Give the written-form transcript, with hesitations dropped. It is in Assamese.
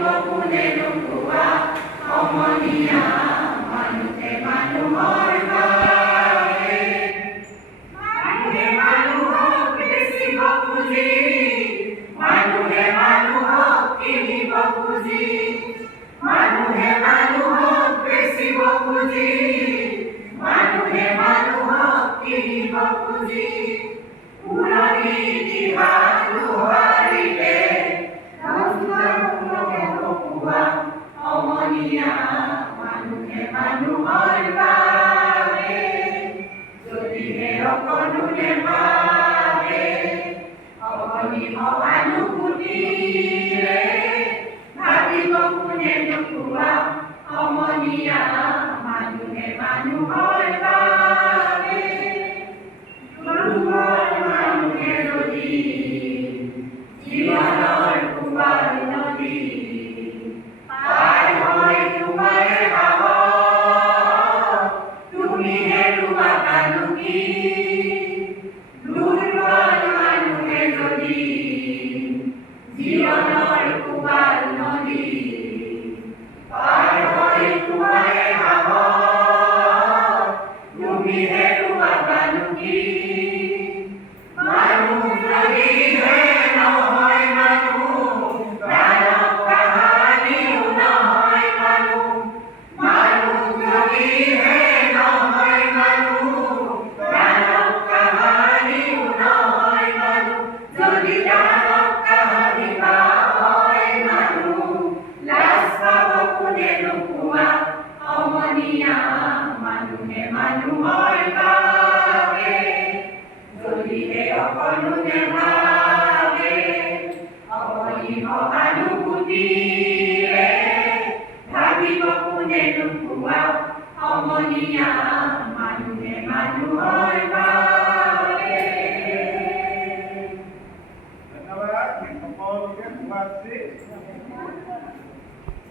ভাবিব কোনে নোকোৱা সমনীয়া মানুহে মানুহৰ বাবে মানুহে মানুহক বেচিব খুজি মানুহে মানুহক কিনিব খুজি মানুহে মানুহক বেচিব খুজি মানুহে মানুহক কিনিব খুজি পুৰণি ইতিহাস দোহাৰিলে সমনীয়া মানুহে মানুহৰ বাবে যদিহে অকণো নেভাবে অগণি সহানুভূতিৰে ভাবিব কোনে নোকোৱা সমনীয়া মানুহে মানুহৰ বাবে মানুহে যদি জীৱনৰ কোবাৰ নদী পাৰ হয় তোমাৰ সাহস তুমি হেৰুৱা কানুকি দুৰ্বল মানুহে যদি জীৱনৰ কোবাৰ নদী পাৰ হয় তোমাৰ সাহস তুমি হেৰুৱা কানুকি মানুহ যদিহে নহয় মানুহ প্ৰাণক কাহানিও নহয় মানুহ মানুহ যদিহে নহয় মানুহ প্ৰাণক কাহানিও নহয় মানুহ যদি প্ৰাণক কাহানি বা হয় মানুহ লাজ পাব কোনে নোকোৱা সমনীয়া মানুহে মানুহৰ বাবে যদিহে অকণো নেভাবে অগণি সহানুভূতিৰে ভাবিব কোনে নোকোৱা সমনীয়া মানুহে মানুহৰ বাবে ধন্যবাদ সকলোকে শুভৰাত্ৰি।